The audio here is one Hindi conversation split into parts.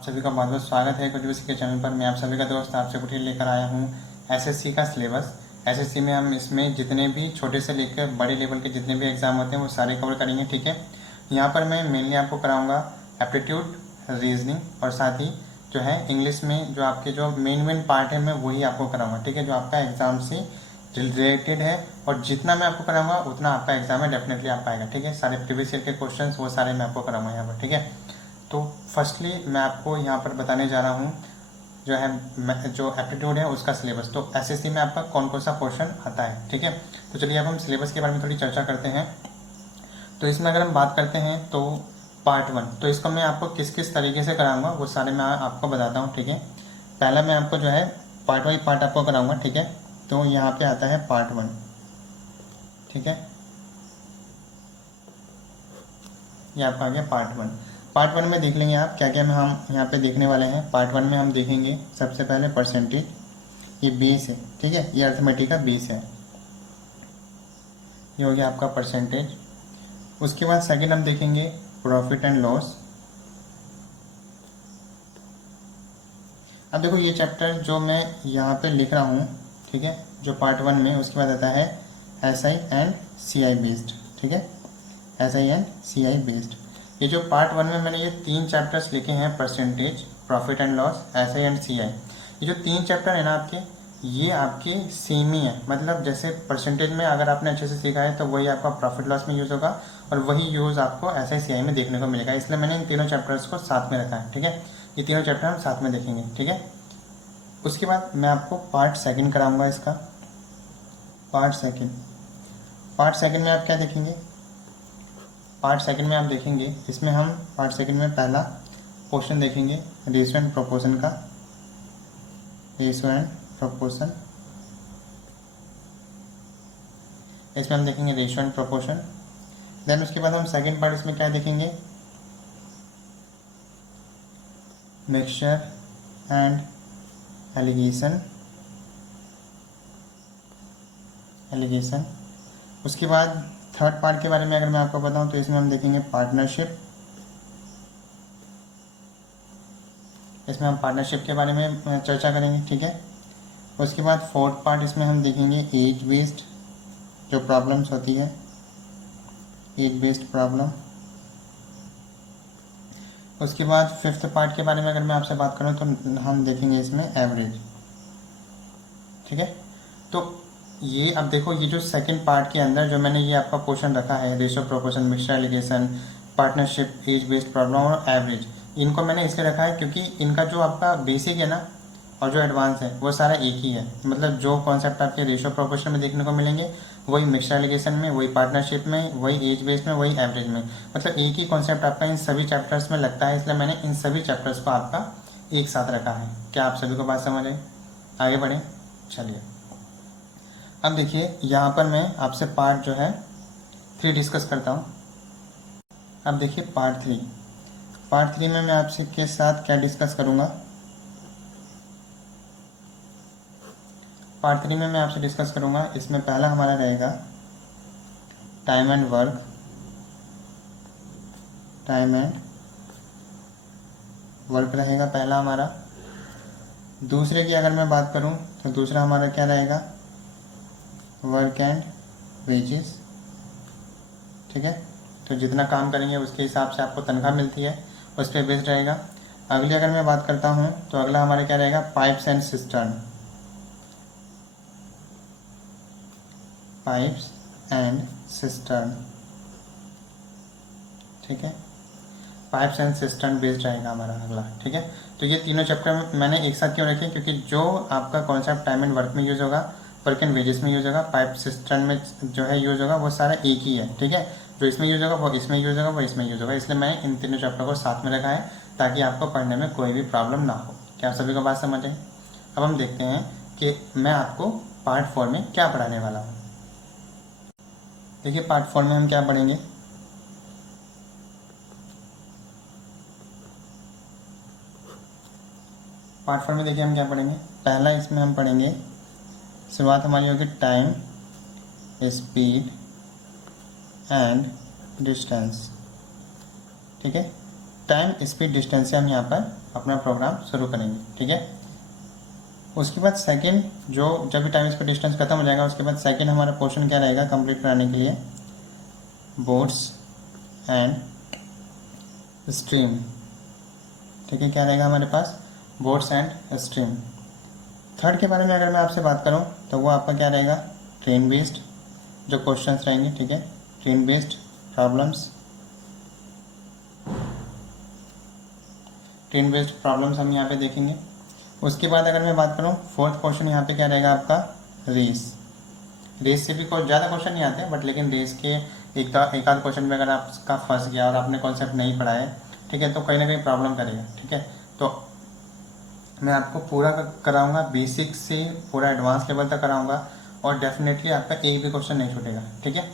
आप सभी का बहुत बहुत स्वागत है कुछ के चैनल पर। मैं आप सभी का दोस्त आप सभी लेकर आया हूँ एसएससी का सिलेबस। एसएससी में हम इसमें जितने भी छोटे से लेकर बड़े लेवल के जितने भी एग्जाम होते हैं वो सारे कवर करेंगे, ठीक है। यहाँ पर मैं मेनली आपको कराऊंगा एप्टीट्यूड, रीजनिंग और साथ ही जो है इंग्लिश में जो आपके जो मेन पार्ट है मैं वही आपको कराऊंगा, ठीक है, जो आपका एग्जाम से रिलेटेड है। और जितना मैं आपको कराऊंगा उतना आपका एग्जाम में डेफिनेटली आ पाएगा, ठीक है। सारे प्रीवियस ईयर के क्वेश्चंस वो सारे मैं आपको कराऊंगा यहाँ पर, ठीक है। तो फर्स्टली मैं आपको यहाँ पर बताने जा रहा हूँ जो है जो एप्टीट्यूड है उसका सिलेबस। तो एसएससी में आपका कौन कौन सा क्वेश्चन आता है, ठीक है। तो चलिए अब हम सिलेबस के बारे में थोड़ी चर्चा करते हैं। तो इसमें अगर हम बात करते हैं तो पार्ट 1, तो इसको मैं आपको किस किस तरीके से कराऊंगा वो सारे मैं आपको बताता हूँ, ठीक है। पहला मैं आपको जो है पार्ट वाइज पार्ट आपको कराऊंगा, ठीक है। तो यहाँ पे आता है पार्ट 1, ठीक है। ये आपका आ गया पार्ट 1। पार्ट 1 में देख लेंगे आप क्या क्या में हम यहाँ पे देखने वाले हैं। पार्ट 1 में हम देखेंगे सबसे पहले परसेंटेज, ये बेस है, ठीक है, ये अर्थमेटिक का बेस है, ये हो गया आपका परसेंटेज। उसके बाद सेकंड हम देखेंगे प्रॉफिट एंड लॉस। अब देखो ये चैप्टर जो मैं यहाँ पे लिख रहा हूँ, ठीक है, जो पार्ट 1 में, उसके बाद आता है SI एंड CI बेस्ड, ठीक है, SI एंड CI बेस्ड। ये जो पार्ट 1 में मैंने ये 3 चैप्टर्स लिखे हैं, percentage, profit and loss, SI and CI, ये जो 3 चैप्टर है ना आपके, ये आपके सेम ही है। मतलब जैसे परसेंटेज में अगर आपने अच्छे से सीखा है तो वही आपका प्रॉफिट लॉस में यूज़ होगा और वही यूज़ आपको SI CI में देखने को मिलेगा। इसलिए मैंने इन तीनों चैप्टर्स को साथ में रखा है, ठीक है। ये तीनों चैप्टर हम साथ में देखेंगे, ठीक है। उसके बाद मैं आपको पार्ट 2 कराऊंगा इसका। पार्ट सेकंड में आप क्या देखेंगे, पार्ट 2 में आप देखेंगे, इसमें हम पार्ट 2 में पहला क्वेश्चन देखेंगे रेशियो एंड प्रोपोर्शन का, रेशियो एंड प्रोपोर्शन। इसमें हम देखेंगे रेशियो एंड प्रोपोर्शन। देन उसके बाद हम सेकंड पार्ट इसमें क्या देखेंगे, मिक्सचर एंड एलिगेशन। उसके बाद थर्ड पार्ट के बारे में अगर मैं आपको बताऊं तो इसमें हम देखेंगे पार्टनरशिप। इसमें हम पार्टनरशिप के बारे में चर्चा करेंगे, ठीक है। उसके बाद फोर्थ पार्ट इसमें हम देखेंगे एज बेस्ड जो प्रॉब्लम्स होती है, एज बेस्ड प्रॉब्लम। उसके बाद फिफ्थ पार्ट के बारे में अगर मैं आपसे बात करूं तो हम देखेंगे इसमें एवरेज, ठीक है। तो ये अब देखो, ये जो सेकंड पार्ट के अंदर जो मैंने ये आपका क्वेश्चन रखा है, ratio, proportion, mixture, alligation, partnership, age based problem और एवरेज, इनको मैंने इसलिए रखा है क्योंकि इनका जो आपका बेसिक है ना और जो एडवांस है वो सारा एक ही है। मतलब जो कॉन्सेप्ट आपके रेशियो प्रोपोर्शन में देखने को मिलेंगे वही मिक्सचर एलिगेशन में, वही पार्टनरशिप में, वही एज बेस्ड में, वही एवरेज में। मतलब एक ही कॉन्सेप्ट आपका इन सभी चैप्टर्स में लगता है, इसलिए मैंने इन सभी चैप्टर्स को आपका एक साथ रखा है। क्या आप सभी को बात समझ आई? आगे बढ़े, चलिए। अब देखिए यहाँ पर मैं आपसे पार्ट जो है 3 डिस्कस करता हूँ। अब देखिए पार्ट 3 में मैं आपसे के साथ क्या डिस्कस करूँगा। पार्ट 3 में मैं आपसे डिस्कस करूँगा, इसमें पहला हमारा रहेगा time and work, time and work रहेगा पहला हमारा। दूसरे की अगर मैं बात करूँ तो दूसरा हमारा क्या रहेगा, वर्क एंड वेजेस, ठीक है। तो जितना काम करेंगे उसके हिसाब से आपको तनख्वाह मिलती है, उस पर बेस्ड रहेगा। अगली अगर मैं बात करता हूँ तो अगला हमारा क्या रहेगा, pipes and cistern, pipes and cistern, ठीक है। पाइप्स एंड सिस्टर्न बेस्ड रहेगा हमारा अगला, ठीक है। तो ये तीनों चैप्टर मैंने एक साथ क्यों रखे, क्योंकि जो आपका कॉन्सेप्ट टाइम एंड वर्क में यूज़ होगा, वर्क एंड वेजेस में यूज़ होगा, पाइप सिस्टर्न में जो है यूज़ होगा, वो सारा एक ही है, ठीक है। जो इसमें यूज़ होगा वो इसमें यूज़ होगा, वो इसमें यूज़ होगा। इसलिए मैं इन तीनों चैप्टर को साथ में रखा है ताकि आपको पढ़ने में कोई भी प्रॉब्लम ना हो। क्या आप सभी को बात समझ आई? अब हम देखते हैं कि मैं आपको पार्ट 4 में क्या पढ़ाने वाला हूँ। देखिए पार्ट 4 में हम क्या पढ़ेंगे, पार्ट 4 में देखिए हम क्या पढ़ेंगे। पहला इसमें हम पढ़ेंगे, शुरुआत हमारी होगी टाइम, स्पीड एंड डिस्टेंस, ठीक है। टाइम स्पीड डिस्टेंस से हम यहाँ पर अपना प्रोग्राम शुरू करेंगे, ठीक है। उसके बाद सेकंड, जो जब भी टाइम स्पीड डिस्टेंस खत्म हो जाएगा उसके बाद सेकंड हमारा पोर्शन क्या रहेगा कंप्लीट कराने के लिए, बोर्ड्स एंड स्ट्रीम, ठीक है। क्या रहेगा हमारे पास, बोर्ड्स एंड स्ट्रीम। थर्ड के बारे में अगर मैं आपसे बात करूं तो वो आपका क्या रहेगा, ट्रेन बेस्ड जो क्वेश्चंस रहेंगे, ठीक है, train based problems, train based problems हम यहाँ पे देखेंगे। उसके बाद अगर मैं बात करूँ फोर्थ क्वेश्चन यहाँ पे क्या रहेगा आपका, रेस। रेस से भी कुछ ज़्यादा क्वेश्चन नहीं आते बट लेकिन रेस के एक आध क्वेश्चन में अगर आपका फंस गया और आपने कॉन्सेप्ट नहीं पढ़ा है, ठीक है, तो कहीं ना कहीं प्रॉब्लम करेगा, ठीक है। तो मैं आपको पूरा कराऊंगा, बेसिक से पूरा एडवांस लेवल तक कराऊंगा और डेफिनेटली आपका एक भी क्वेश्चन नहीं छूटेगा, ठीक है।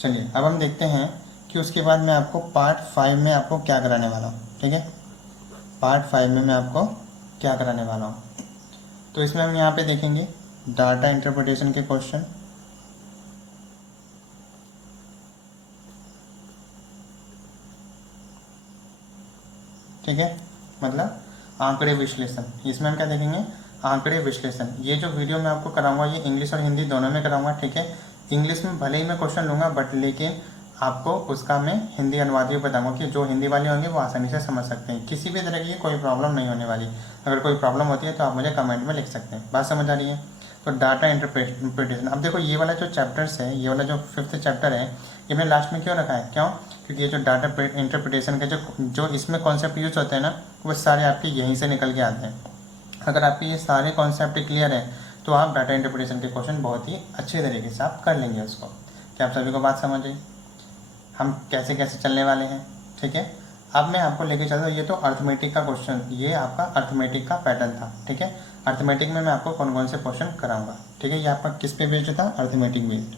चलिए अब हम देखते हैं कि उसके बाद मैं आपको पार्ट 5 में आपको क्या कराने वाला हूँ, ठीक है। पार्ट 5 में मैं आपको क्या कराने वाला हूँ, तो इसमें हम यहाँ पे देखेंगे डाटा इंटरप्रिटेशन के क्वेश्चन, ठीक है, मतलब आंकड़े विश्लेषण। इसमें हम क्या देखेंगे, आंकड़े विश्लेषण। ये जो वीडियो मैं आपको कराऊंगा ये इंग्लिश और हिंदी दोनों में कराऊंगा, ठीक है। इंग्लिश में भले ही मैं क्वेश्चन लूंगा बट लेकिन आपको उसका मैं हिंदी अनुवाद भी बताऊंगा कि जो हिंदी वाले होंगे वो आसानी से समझ सकते हैं, किसी भी तरह की कोई प्रॉब्लम नहीं होने वाली। अगर कोई प्रॉब्लम होती है तो आप मुझे कमेंट में लिख सकते हैं। बात समझ आ रही है। तो डाटा इंटरप्रिटेशन, अब देखो ये वाला जो चैप्टर्स है, ये वाला जो 5th चैप्टर है, ये मैंने लास्ट में क्यों रखा है, क्यों, क्योंकि ये जो डाटा इंटरप्रिटेशन के जो इसमें कॉन्सेप्ट यूज होते हैं ना, वो सारे आपके यहीं से निकल के आते हैं। अगर आपके ये सारे कॉन्सेप्ट क्लियर हैं तो आप डाटा इंटरप्रिटेशन के क्वेश्चन बहुत ही अच्छे तरीके से आप कर लेंगे उसको। क्या आप सभी को बात समझ आई, हम कैसे कैसे चलने वाले हैं, ठीक है। अब मैं आपको लेके चलता हूँ, ये तो अर्थमेटिक का क्वेश्चन, ये आपका अर्थमेटिक का पैटर्न था, ठीक है। अर्थमेटिक में मैं आपको कौन कौन से क्वेश्चन कराऊंगा, ठीक है। ये आपका किस पे बेस्ड था, अर्थमेटिक बेस्ड,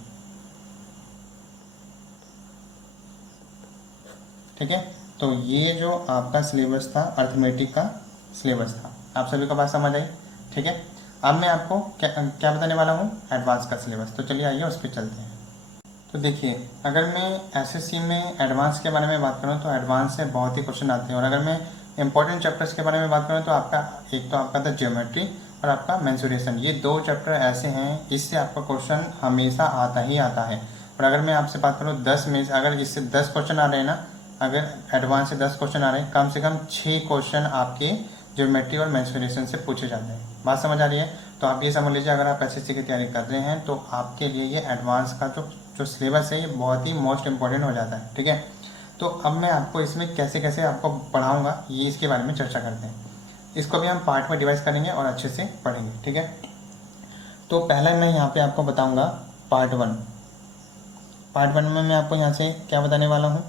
ठीक है। तो ये जो आपका सिलेबस था अर्थमेटिक का सिलेबस था, आप सभी को बात समझ आई, ठीक है। अब मैं आपको क्या क्या बताने वाला हूँ, एडवांस का सिलेबस। तो चलिए आइए उस पर चलते हैं। तो देखिए अगर मैं एसएससी में एडवांस के बारे में बात करूँ तो एडवांस से बहुत ही क्वेश्चन आते हैं, और अगर मैं इंपॉर्टेंट चैप्टर्स के बारे में बात करूँ तो आपका एक तो आपका था ज्योमेट्री और आपका मेंसुरेशन। ये 2 चैप्टर ऐसे हैं इससे आपका क्वेश्चन हमेशा आता ही आता है। और अगर मैं आपसे बात करूँ 10 में से अगर इससे 10 क्वेश्चन आ रहे हैं ना, अगर एडवांस से 10 क्वेश्चन आ रहे हैं, कम से कम 6 क्वेश्चन आपके ज्योमेट्री और मेंसुरेशन से पूछे जाते हैं। बात समझ आ रही है। तो आप ये समझ लीजिए अगर आप एसएससी की तैयारी कर रहे हैं तो आपके लिए ये एडवांस का जो सिलेबस है ये बहुत ही मोस्ट इंपॉर्टेंट हो जाता है, ठीक है। तो अब मैं आपको इसमें कैसे कैसे आपको पढ़ाऊंगा ये इसके बारे में चर्चा करते हैं। इसको भी हम पार्ट में डिवाइड करेंगे और अच्छे से पढ़ेंगे, ठीक है। तो पहला मैं यहाँ पे आपको बताऊंगा पार्ट 1। पार्ट 1 में मैं आपको यहाँ से क्या बताने वाला हूँ,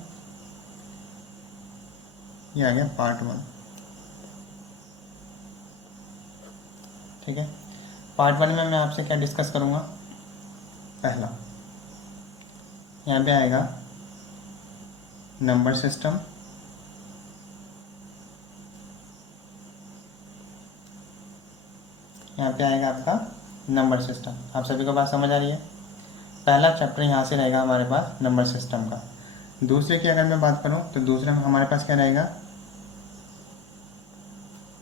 ये आ गया पार्ट 1, ठीक है। पार्ट 1 में मैं आपसे क्या डिस्कस करूँगा, पहला यहाँ पे आएगा नंबर सिस्टम, यहाँ पे आएगा आपका नंबर सिस्टम। आप सभी को बात समझ आ रही है। पहला चैप्टर यहाँ से रहेगा हमारे पास नंबर सिस्टम का। दूसरे की अगर मैं बात करूँ तो दूसरे में हमारे पास क्या रहेगा,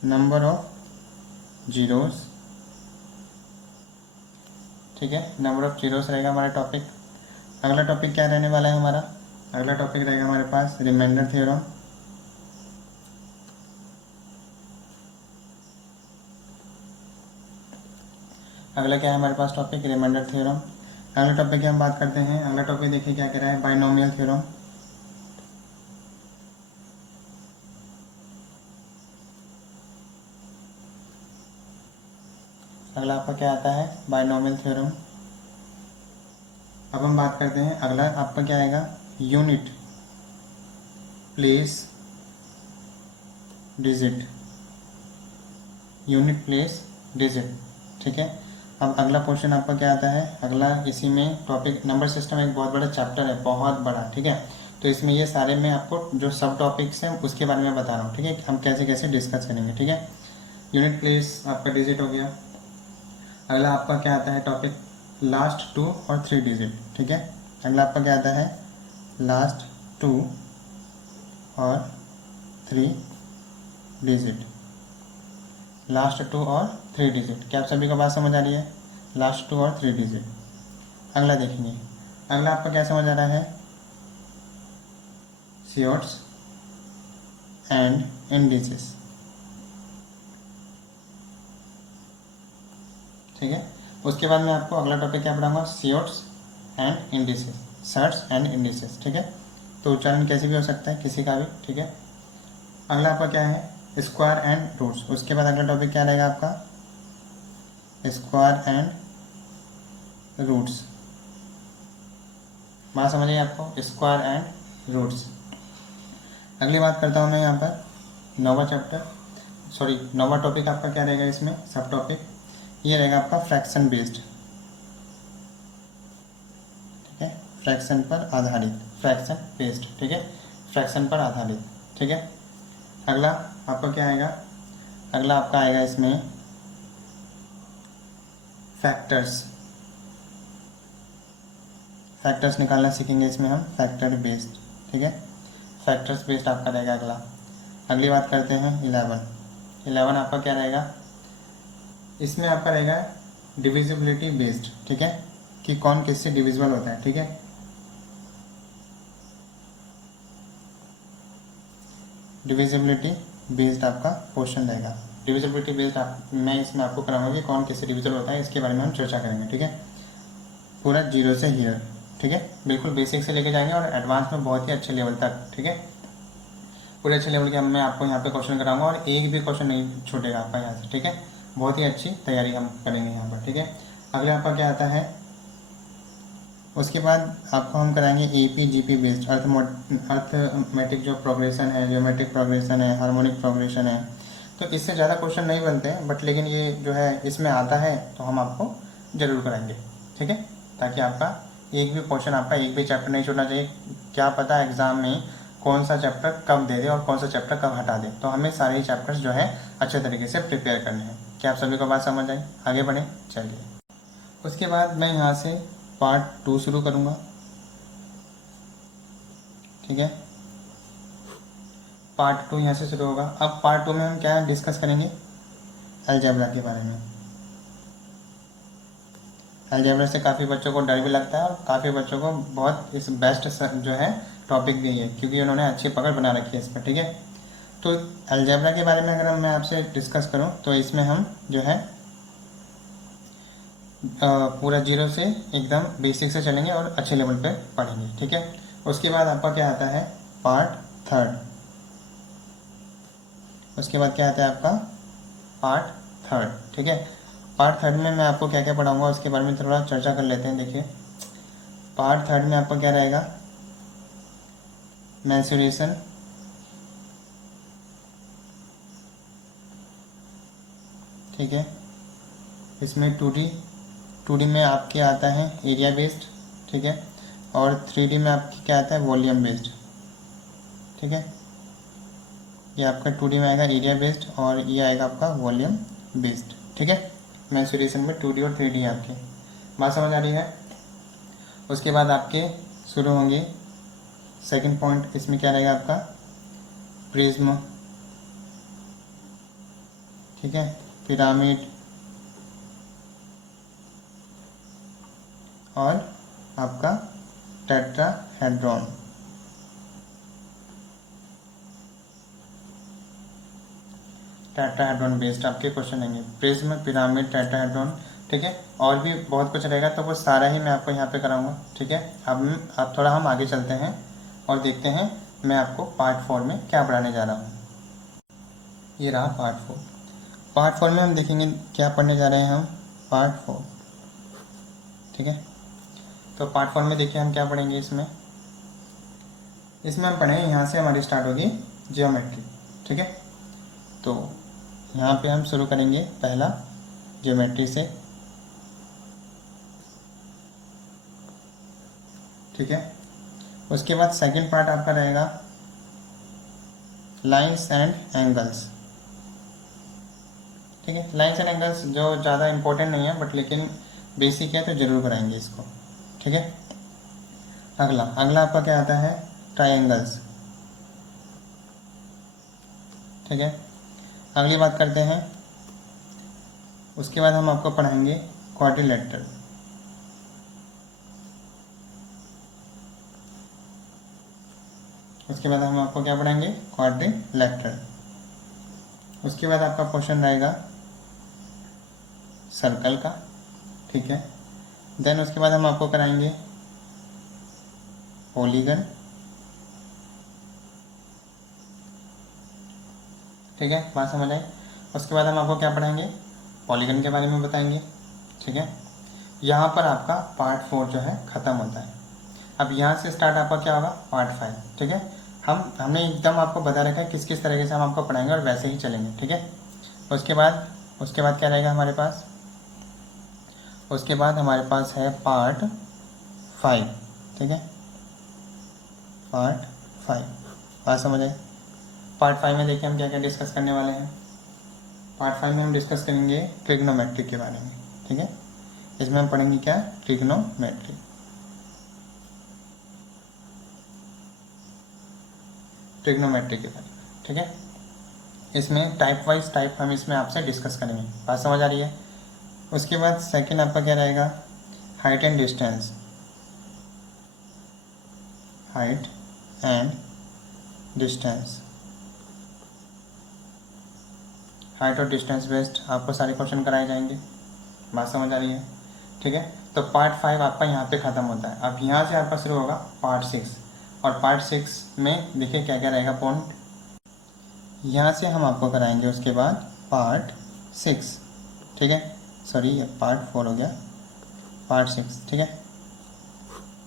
नंबर ऑफ जीरोस, ठीक है, नंबर ऑफ जीरोस रहेगा हमारा टॉपिक। अगला टॉपिक क्या रहने वाला है हमारा, अगला टॉपिक रहेगा हमारे पास रिमाइंडर थ्योरम। अगला क्या है हमारे पास टॉपिक, रिमाइंडर थ्योरम। अगला टॉपिक की हम बात करते हैं, अगला टॉपिक देखिए क्या कह रहा है, बाइनोमियल थ्योरम। अगला आपका क्या आता है, बाइनोमियल थ्योरम। अब हम बात करते हैं अगला आपका क्या आएगा, unit place digit, unit place digit, ठीक है। अब अगला क्वेश्चन आपका क्या आता है, अगला इसी में टॉपिक नंबर सिस्टम एक बहुत बड़ा चैप्टर है, बहुत बड़ा, ठीक है। तो इसमें ये सारे मैं आपको जो सब टॉपिक्स हैं उसके बारे में बता रहा हूँ, ठीक है, हम कैसे कैसे डिस्कस करेंगे, ठीक है। यूनिट प्लेस आपका डिजिट हो गया। अगला आपका क्या आता है टॉपिक, लास्ट 2 और 3 डिजिट, ठीक है। अगला आपका क्या आता है, लास्ट 2 और 3 डिजिट, लास्ट 2 और 3 डिजिट। क्या आप सभी को बात समझ आ रही है? लास्ट 2 और 3 डिजिट। अगला देखेंगे, अगला आपको क्या समझ आ रहा है? श्योर्स एंड इंडिसेस। ठीक है, उसके बाद मैं आपको अगला टॉपिक क्या पढ़ाऊंगा? Surds and indices, surds and indices. ठीक है, तो उच्चारण कैसे भी हो सकता है किसी का भी। ठीक है, अगला आपका क्या है? Square and roots. उसके बाद अगला टॉपिक क्या रहेगा आपका? Square and roots. बात समझिए आपको, स्क्वायर एंड रूट्स। अगली बात करता हूँ मैं यहाँ पर नौवा टॉपिक आपका क्या रहेगा इसमें? सब टॉपिक ये रहेगा आपका फ्रैक्शन बेस्ड। ठीक है, फ्रैक्शन पर आधारित, फ्रैक्शन बेस्ड। ठीक है, फ्रैक्शन पर आधारित। ठीक है, अगला आपका क्या आएगा? अगला आपका आएगा इसमें फैक्टर्स। फैक्टर्स निकालना सीखेंगे इसमें हम, फैक्टर बेस्ड। ठीक है, फैक्टर्स बेस्ड आपका रहेगा अगला। अगली बात करते हैं 11 आपका क्या रहेगा? इसमें आपका रहेगा डिविजिबिलिटी बेस्ड। ठीक है, कि कौन किससे डिविजिबल होता है। ठीक है, डिविजिबिलिटी बेस्ड आपका क्वेश्चन रहेगा। डिविजिबिलिटी बेस्ड मैं इसमें आपको कराऊंगा कि कौन किससे डिविजिबल होता है, इसके बारे में हम चर्चा करेंगे। ठीक है, पूरा 0 से हीयर। ठीक है, बिल्कुल बेसिक से लेके जाएंगे और एडवांस में बहुत ही अच्छे लेवल तक। ठीक है, पूरे अच्छे लेवल के मैं आपको यहाँ पे क्वेश्चन कराऊंगा और एक भी क्वेश्चन नहीं छूटेगा आपका यहाँ से। ठीक है, बहुत ही अच्छी तैयारी हम करेंगे यहाँ पर। ठीक है, अगला आपका क्या आता है? उसके बाद आपको हम कराएंगे AP-GP बेस्ड, अर्थमेटिक जो प्रोग्रेशन है, ज्योमेट्रिक प्रोग्रेशन है, हार्मोनिक प्रोग्रेशन है। तो इससे ज़्यादा क्वेश्चन नहीं बनते हैं, बट लेकिन ये जो है इसमें आता है तो हम आपको ज़रूर कराएंगे। ठीक है, ताकि आपका एक भी क्वेश्चन, आपका एक भी चैप्टर नहीं छूटना चाहिए। क्या पता एग्जाम में कौन सा चैप्टर कब दे दे और कौन सा चैप्टर कब हटा दे, तो हमें सारे ही चैप्टर्स जो है अच्छे तरीके से प्रिपेयर करने हैं। क्या आप सभी को बात समझ आई? आगे बढ़ें, चलिए। उसके बाद मैं यहाँ से पार्ट 2 शुरू करूँगा। ठीक है, पार्ट 2 यहाँ से शुरू होगा। अब पार्ट 2 में हम क्या डिस्कस करेंगे? अलजेब्रा के बारे में। अलजेब्रा से काफ़ी बच्चों को डर भी लगता है और काफ़ी बच्चों को बहुत इस बेस्ट जो है टॉपिक भी है, क्योंकि उन्होंने अच्छी पकड़ बना रखी है इस पर। ठीक है, तो अलजेब्रा के बारे में अगर मैं आपसे डिस्कस करूं तो इसमें हम जो है पूरा 0 से एकदम बेसिक से चलेंगे और अच्छे लेवल पे पढ़ेंगे। ठीक है, उसके बाद आपका क्या आता है? पार्ट 3। उसके बाद क्या आता है आपका? पार्ट 3। ठीक है, पार्ट 3 में मैं आपको क्या क्या पढ़ाऊँगा उसके बारे में थोड़ा चर्चा कर लेते हैं। देखिए, पार्ट 3 में आपका क्या रहेगा? मेंसुरेशन, ठीक है, इसमें 2D में आपके आता है एरिया बेस्ड। ठीक है, और 3D में आपकी क्या आता है? Volume based. ठीक है, ये आपका 2D में आएगा एरिया बेस्ड और ये आएगा आपका वॉल्यूम बेस्ड। ठीक है, मेंसुरेशन में 2D और 3D आपके। बात समझ आ रही है? उसके बाद आपके शुरू होंगे सेकंड पॉइंट। इसमें क्या रहेगा आपका? प्रिज्म, ठीक है, पिरामिड और आपका टेट्राहेड्रॉन। टेट्राहेड्रॉन बेस्ड आपके क्वेश्चन आएंगे, प्रिज्म, पिरामिड, टेट्राहेड्रॉन। ठीक है, और भी बहुत कुछ रहेगा, तो वो सारा ही मैं आपको यहाँ पे कराऊंगा। ठीक है, अब थोड़ा हम आगे चलते हैं और देखते हैं मैं आपको पार्ट 4 में क्या पढ़ाने जा रहा हूँ। ये रहा पार्ट 4। पार्ट 4 में हम देखेंगे क्या पढ़ने जा रहे हैं हम, पार्ट 4। ठीक है, तो पार्ट 4 में देखिए हम क्या पढ़ेंगे। इसमें हम पढ़ेंगे, यहाँ से हमारी स्टार्ट होगी ज्योमेट्री। ठीक है, तो यहाँ पे हम शुरू करेंगे पहला ज्योमेट्री से। ठीक है, उसके बाद सेकंड पार्ट आपका रहेगा लाइंस एंड एंगल्स। ठीक है, लाइंस एंड एंगल्स जो ज़्यादा इम्पोर्टेंट नहीं है, बट लेकिन बेसिक है तो ज़रूर कराएंगे इसको। ठीक है, अगला आपका क्या आता है? ट्रायंगल्स। ठीक है। अगली बात करते हैं, उसके बाद हम आपको पढ़ाएंगे क्वाड्रिलेटरल। उसके बाद हम आपको क्या पढ़ाएंगे, क्वाड्रिलेटरल। उसके बाद आपका क्वेश्चन रहेगा सर्कल का, ठीक है। देन उसके बाद हम आपको कराएंगे पॉलीगन, ठीक है, बात समझ आई। उसके बाद हम आपको क्या पढ़ाएंगे, पॉलीगन के बारे में बताएंगे, ठीक है। यहाँ पर आपका पार्ट 4 जो है ख़त्म होता है। अब यहाँ से स्टार्ट आपका क्या होगा, पार्ट 5, ठीक है। हमने एकदम आपको बता रखा है किस किस तरीके से हम आपको पढ़ाएंगे और वैसे ही चलेंगे, ठीक है। उसके बाद क्या रहेगा हमारे पास, उसके बाद हमारे पास है पार्ट 5, ठीक है, पार्ट 5, बात समझ आई। पार्ट 5 में देखिए हम क्या क्या डिस्कस करने वाले हैं। पार्ट 5 में हम डिस्कस करेंगे ट्रिग्नोमेट्री के बारे में, ठीक है। इसमें हम पढ़ेंगे क्या, ट्रिग्नोमेट्री। ट्रिग्नोमेट्री के बारे में, ठीक है। इसमें टाइप वाइज टाइप हम इसमें आपसे डिस्कस करेंगे, बात समझ आ रही है। उसके बाद सेकंड आपका क्या रहेगा, height and distance, height and distance, height और डिस्टेंस बेस्ड आपको सारे क्वेश्चन कराए जाएंगे, बात समझ आ रही है, ठीक है। तो पार्ट 5 आपका यहाँ पे ख़त्म होता है। अब यहाँ से आपका शुरू होगा पार्ट 6, और पार्ट 6 में देखिए क्या क्या रहेगा पॉइंट, यहाँ से हम आपको कराएंगे उसके बाद पार्ट 6, ठीक है। सॉरी ये पार्ट 4 हो गया, पार्ट 6, ठीक है।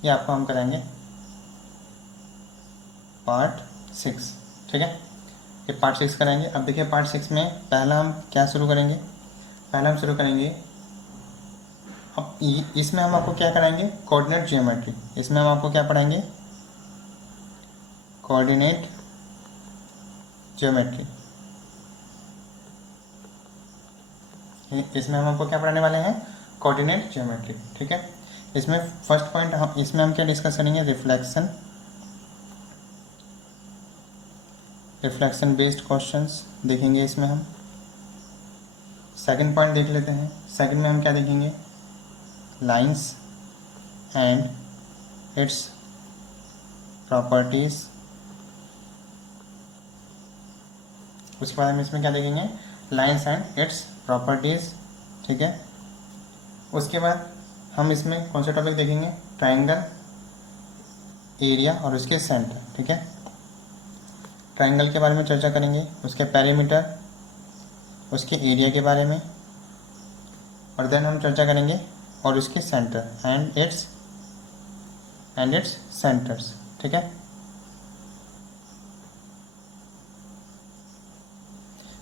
ये आपको हम कराएंगे पार्ट 6, ठीक है। ये पार्ट 6 कराएंगे। अब देखिए पार्ट 6 में पहला हम क्या शुरू करेंगे, पहला हम शुरू करेंगे, अब इसमें हम आपको क्या कराएंगे, कोऑर्डिनेट ज्योमेट्री। इसमें हम आपको क्या पढ़ाएंगे, कोऑर्डिनेट ज्योमेट्री। इसमें हम आपको क्या पढ़ाने वाले हैं, कोऑर्डिनेट ज्योमेट्री, ठीक है। इसमें फर्स्ट पॉइंट हम क्या डिस्कस करेंगे, रिफ्लेक्शन बेस्ड क्वेश्चंस देखेंगे इसमें हम। सेकंड पॉइंट देख लेते हैं, सेकंड में हम क्या देखेंगे, लाइंस एंड इट्स प्रॉपर्टीज। उसके बाद हम इसमें क्या देखेंगे, लाइंस एंड इट्स प्रॉपर्टीज, ठीक है। उसके बाद हम इसमें कौन सा टॉपिक देखेंगे, ट्रायंगल, एरिया और उसके सेंटर, ठीक है। ट्रायंगल के बारे में चर्चा करेंगे, उसके पेरीमीटर, उसके एरिया के बारे में, और देन हम चर्चा करेंगे और उसके सेंटर एंड इट्स सेंटर्स, ठीक है।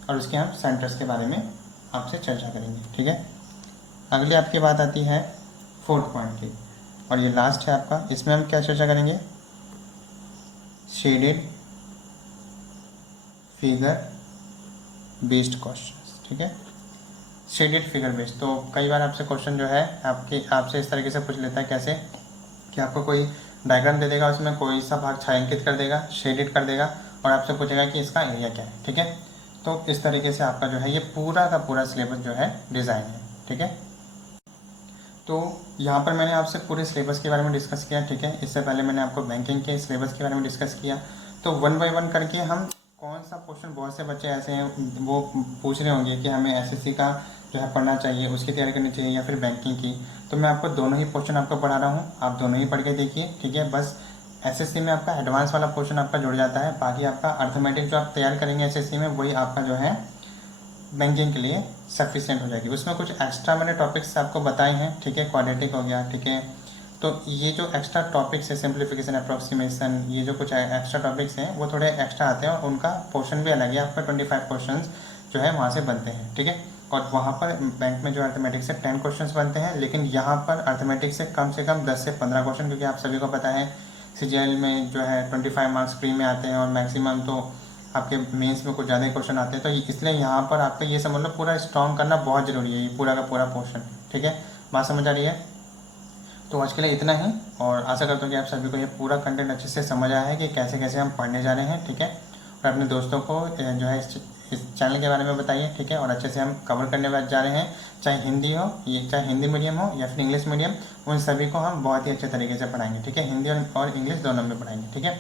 और उसके हम सेंटर्स के बारे में आपसे चर्चा करेंगे, ठीक है। अगली आपकी बात आती है फोर्थ पॉइंट की, और ये लास्ट है आपका। इसमें हम क्या चर्चा करेंगे, शेडेड फिगर बेस्ड क्वेश्चंस, ठीक है। शेडेड फिगर बेस्ड, तो कई बार आपसे क्वेश्चन जो है आपसे इस तरीके से पूछ लेता है, कैसे कि आपको कोई डायग्राम दे देगा, उसमें कोई सा भाग छायांकित कर देगा, शेडेड कर देगा, और आपसे पूछेगा कि इसका एरिया क्या है, ठीक है। तो इस तरीके से आपका जो है ये पूरा का पूरा सिलेबस जो है डिज़ाइन है, ठीक है। तो यहाँ पर मैंने आपसे पूरे सिलेबस के बारे में डिस्कस किया, ठीक है। इससे पहले मैंने आपको बैंकिंग के सिलेबस के बारे में डिस्कस किया। तो 1 बाय 1 करके हम कौन सा क्वेश्चन, बहुत से बच्चे ऐसे हैं वो पूछ रहे होंगे कि हमें एसएससी का जो है पढ़ना चाहिए, उसकी तैयारी करनी चाहिए या फिर बैंकिंग की, तो मैं आपको दोनों ही क्वेश्चन आपको पढ़ा रहा हूँ, आप दोनों ही पढ़ के देखिए, ठीक है। बस एसएससी में आपका एडवांस वाला पोर्शन आपका जुड़ जाता है, बाकी आपका अर्थमेटिक जो आप तैयार करेंगे एसएससी में वही आपका जो है बैंकिंग के लिए सफिशिएंट हो जाएगी। उसमें कुछ एक्स्ट्रा मैंने टॉपिक्स आपको बताए हैं, ठीक है, क्वाड्रेटिक हो गया, ठीक है। तो ये जो एक्स्ट्रा टॉपिक्स है, सिंप्लीफिकेशन, अप्रॉक्सीमेशन, ये जो कुछ एक्स्ट्रा टॉपिक्स हैं वो थोड़े एक्स्ट्रा आते हैं, और उनका पोर्शन भी अलग है, आपका 25 क्वेश्चन जो है वहाँ से बनते हैं, ठीक है। और वहाँ पर बैंक में जो अर्थमेटिक्स से 10 क्वेश्चन बनते हैं, लेकिन यहाँ पर अर्थमेटिक्स से कम 10 से 15 क्वेश्चन, क्योंकि आप सभी को पता है सीजीएल में जो है 25 मार्क्स फ्री में आते हैं, और मैक्सिमम तो आपके मेंस में कुछ ज़्यादा ही क्वेश्चन आते हैं। तो इसलिए यहाँ पर आपका ये समझ लो पूरा स्ट्रॉन्ग करना बहुत ज़रूरी है, ये पूरा का पूरा पोर्शन, ठीक है, बात समझ आ रही है। तो आज के लिए इतना ही, और आशा करता हूँ कि आप सभी को ये पूरा कंटेंट अच्छे से समझ आया है कि कैसे कैसे हम पढ़ने जा रहे हैं, ठीक है। और अपने दोस्तों को जो है इस चैनल के बारे में बताइए, ठीक है। और अच्छे से हम कवर करने जा रहे हैं, चाहे हिंदी हो, ये चाहे हिंदी मीडियम हो या फिर इंग्लिश मीडियम, उन सभी को हम बहुत ही अच्छे तरीके से पढ़ाएंगे, ठीक है। हिंदी और इंग्लिश दोनों में पढ़ाएंगे, ठीक है।